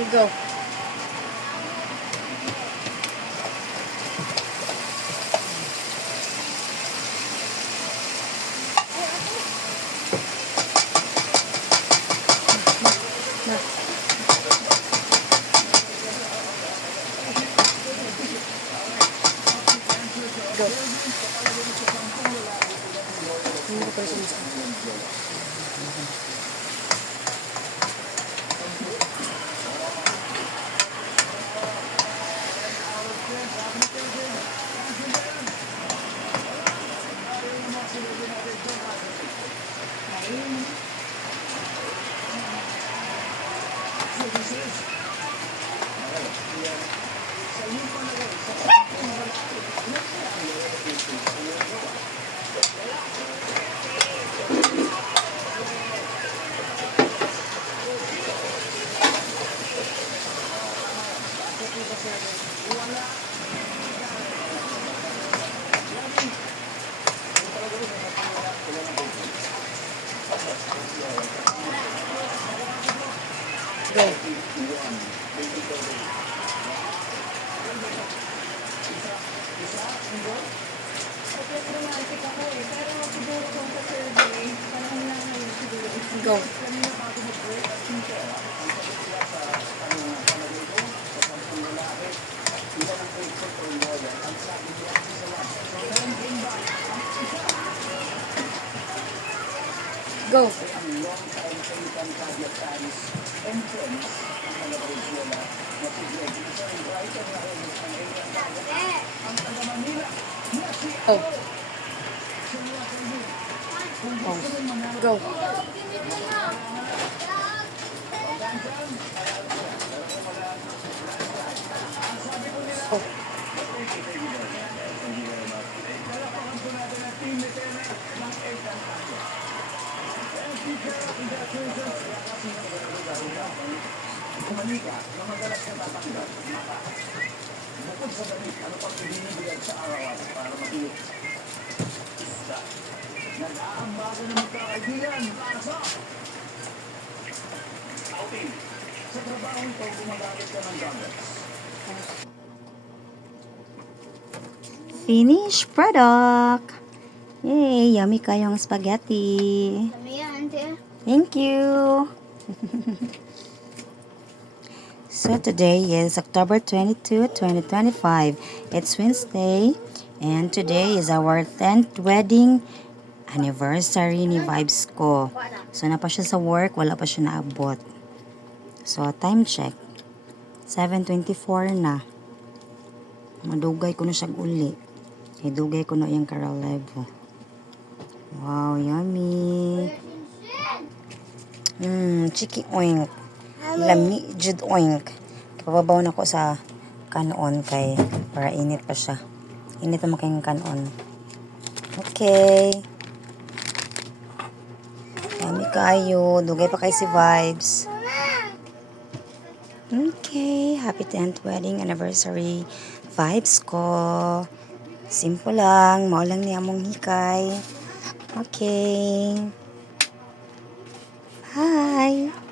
Go. Go. Hindi ko pa rin Go. Go. Go. Oh. Oh. Go. Oh. Kumanika na madalas na tatanggap bukod sa damit, ano pang ibinibigay sa araw-araw para matulog isda. Nag-aambagan ng magkakaibigan para sa outing. Sa trabaho ito, gumagamit ka ng gadgets. Finished product! Yay! Yummy kayong spaghetti! Yummy yan, dear. Thank you! So today is October 22, 2025. It's Wednesday and today is our 10th wedding anniversary ni Vibes ko. So na pa siya sa work, wala pa siya naabot. So time check. 7:24 na. Madugay ko na siya uli. Idugay ko na yung karalevo. Wow, yummy. Chiki oink. Lami jud oink. Pababaw na ko sa kanon kay para init pa siya. Init naman kayong kanon. Okay. Yummy kayo. Dugay pa kay si Vibes. Okay. Happy 10th wedding anniversary. Vibes ko. Simple lang. Mao lang niya mong hikay. Okay. Bye.